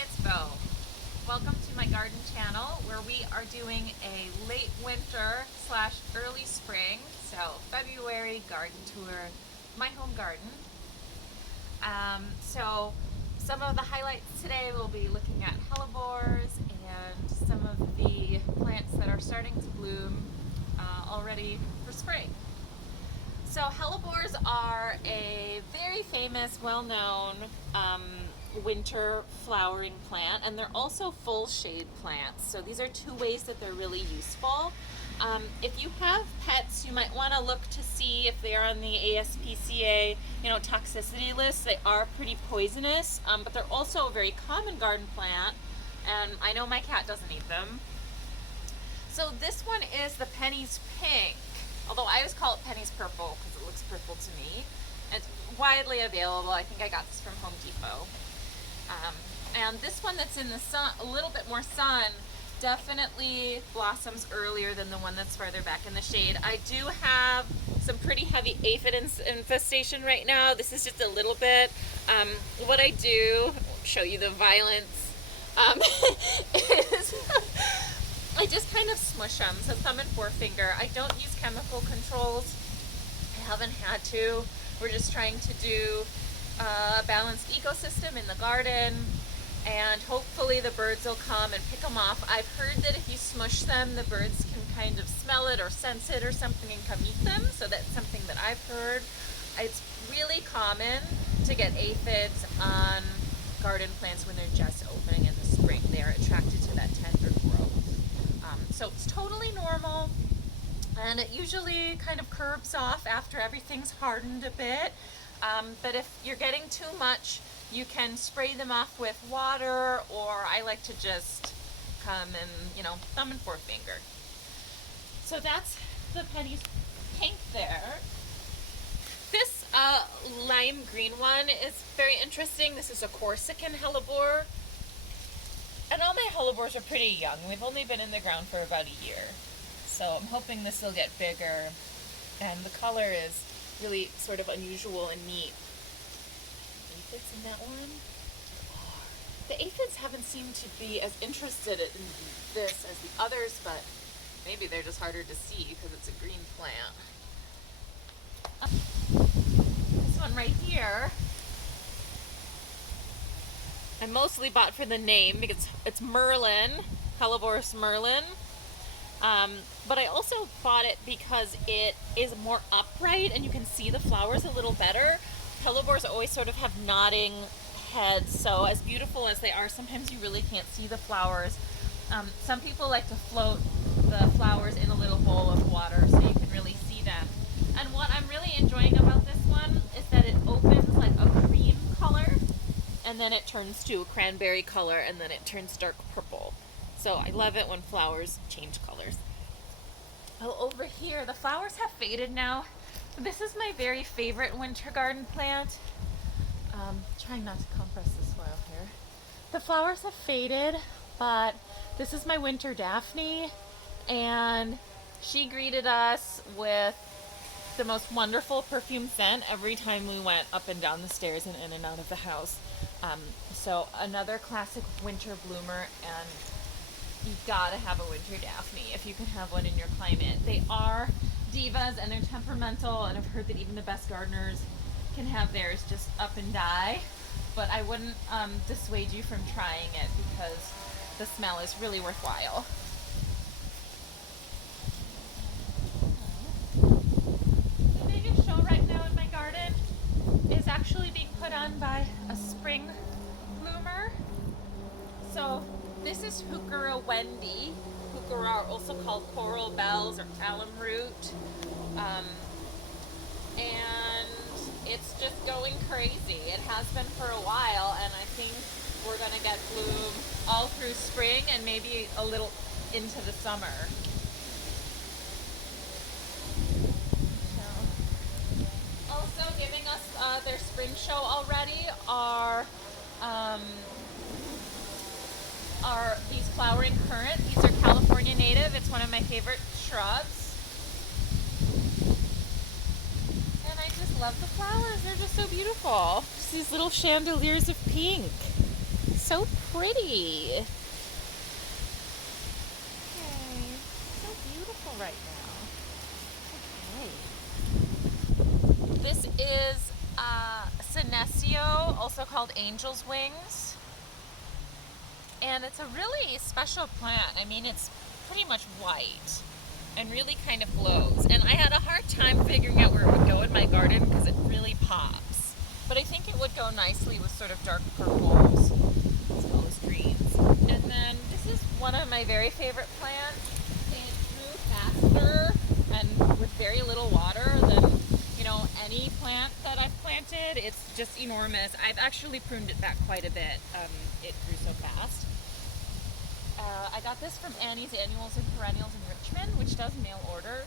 it's Bo. Welcome to my garden channel where we are doing a late winter slash early spring, so February garden tour, my home garden. So some of the highlights today will be looking at hellebores and some of the plants that are starting to bloom already for spring. So hellebores are a very famous, well-known winter flowering plant, and they're also full shade plants. So these are two ways that they're really useful. If you have pets, you might want to look to see if they're on the ASPCA, toxicity list. They are pretty poisonous, but they're also a very common garden plant, and I know my cat doesn't eat them. So this one is the Penny's Pink, although I always call it Penny's Purple because it looks purple to me. It's widely available. I think I got this from Home Depot. And this one that's in the sun, a little bit more sun, definitely blossoms earlier than the one that's farther back in the shade. I do have some pretty heavy aphid infestation right now. This is just a little bit. What I do, show you the violence, is I just kind of smush them, so thumb and forefinger. I don't use chemical controls. I haven't had to. We're just trying to do a balanced ecosystem in the garden, and hopefully the birds will come and pick them off. I've heard that if you smush them, the birds can kind of smell it or sense it or something and come eat them, so that's something that I've heard. It's really common to get aphids on garden plants when they're just opening in the spring. They are attracted to that tender growth. So it's totally normal, and it usually kind of curbs off after everything's hardened a bit. But if you're getting too much, you can spray them off with water, or I like to just come and, thumb and forefinger. So that's the Penny's Pink there. This lime green one is very interesting. This is a Corsican hellebore. And all my hellebores are pretty young. We've only been in the ground for about a year. So I'm hoping this will get bigger. And the color is really sort of unusual and neat. Aphids in that one? The aphids haven't seemed to be as interested in this as the others, but maybe they're just harder to see because it's a green plant. This one right here, I mostly bought for the name because it's Merlin, Hellebores Merlin. But I also bought it because it is more upright and you can see the flowers a little better. Hellebores always sort of have nodding heads, so as beautiful as they are, sometimes you really can't see the flowers. Some people like to float the flowers in a little bowl of water so you can really see them. And what I'm really enjoying about this one is that it opens like a cream color, and then it turns to a cranberry color, and then it turns dark purple. So I love it when flowers change colors. Oh, over here, the flowers have faded now. This is my very favorite winter garden plant. Trying not to compress the soil here. The flowers have faded, but this is my winter daphne, and she greeted us with the most wonderful perfume scent every time we went up and down the stairs and in and out of the house. So another classic winter bloomer, and you've got to have a winter daphne if you can have one in your climate. They are divas and they're temperamental, and I've heard that even the best gardeners can have theirs just up and die, but I wouldn't dissuade you from trying it because the smell is really worthwhile. The biggest show right now in my garden is actually being put on by a spring bloomer. So this is Heuchera Wendy. Heuchera are also called coral bells or alum root. And it's just going crazy. It has been for a while, and I think we're going to get bloom all through spring and maybe a little into the summer. So, also giving us their spring show already are these flowering currant. These are California native. It's one of my favorite shrubs. And I just love the flowers. They're just so beautiful. Just these little chandeliers of pink. So pretty. Okay. So beautiful right now. Okay. This is Senecio, also called angel's wings. And it's a really special plant. I mean, it's pretty much white and really kind of glows. And I had a hard time figuring out where it would go in my garden because it really pops. But I think it would go nicely with sort of dark purples as well as greens. And then this is one of my very favorite plants. It grew faster and with very little water than, you know, any plant that I've planted. It's just enormous. I've actually pruned it back quite a bit. It grew so fast. I got this from Annie's Annuals and Perennials in Richmond, which does mail order.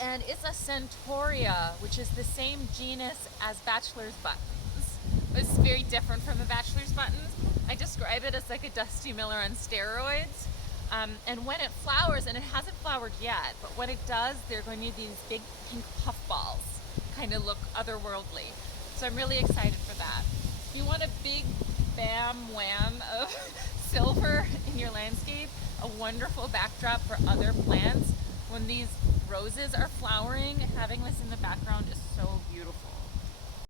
And it's a Centaurea, which is the same genus as bachelor's buttons. It's very different from the bachelor's buttons. I describe it as like a Dusty Miller on steroids. And when it flowers, and it hasn't flowered yet, but when it does, they're going to be these big pink puffballs, kind of look otherworldly. So I'm really excited for that. If you want a big bam wham of silver in your landscape, a wonderful backdrop for other plants, when these roses are flowering, having this in the background is so beautiful.